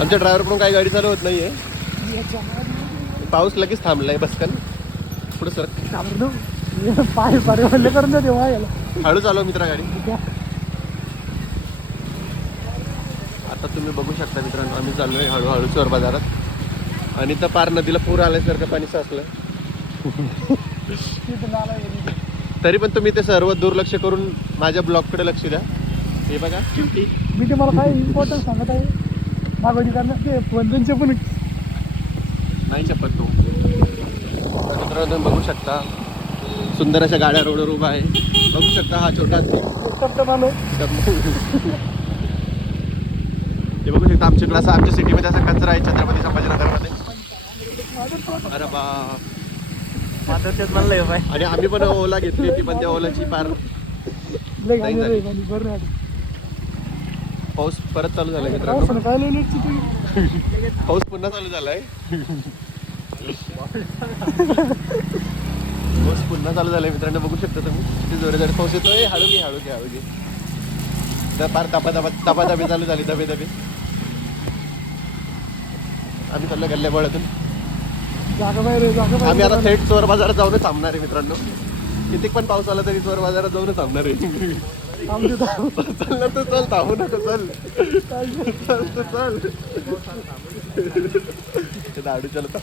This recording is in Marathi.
आमच्या ड्रायव्हर पण काही गाडी चालू होत नाहीये. पाऊस लगेच थांबलाय बसकन. पुढे सर पाय बरे करून द्या तेव्हा याला. हळू चालव मित्रा गाडी. आता तुम्ही बघू शकता मित्रांनो, आम्ही चाललोय हळूहळू चोर बाजारात. आणि तर पार नदीला पूर आल्यासारखं पाणी साचलं. तरी पण तुम्ही ते सर्व दुर्लक्ष करून माझ्या ब्लॉगकडे लक्ष द्या. हे बघा मी तुम्हाला काय इम्पॉर्टन्स सांगत आहे. मागवडी करणार ते वंदनचे पण नाही शपथ तू. मित्रांनो तुम्ही बघू शकता सुंदर अशा गाड्या रोडवर उभा आहे. बघू शकता हा छोटा आलो. हे बघू शकता आमच्याकडे असं आमच्या सिटीमध्ये असा कचरा आहे छत्रपती संभाजीनगरमध्ये. अरे बा म्हणलं बाय. आणि आम्ही पण ओला घेतली होती पण त्या ओलाची पार पाऊस परत चालू झालाय मित्रांनो. पाऊस पुन्हा चालू झालाय. पाऊस पुन्हा चालू झालाय मित्रांनो. बघू शकता तुम्ही किती जोरदार पाऊस येतोय. हळू घे हळू घे हळू घे. पार दबादबी चालू झाली. दबे आम्ही चाललो गल्ल्या बोळातून. आम्ही आता थेट चोर बाजारात जाऊनच थांबणार आहे मित्रांनो. किती पण पाऊस आला तरी चोर बाजारात जाऊनच थांबणार आहे. चल ना तू चल. थांबू नको चल. चल तू चल. दाडू चलता.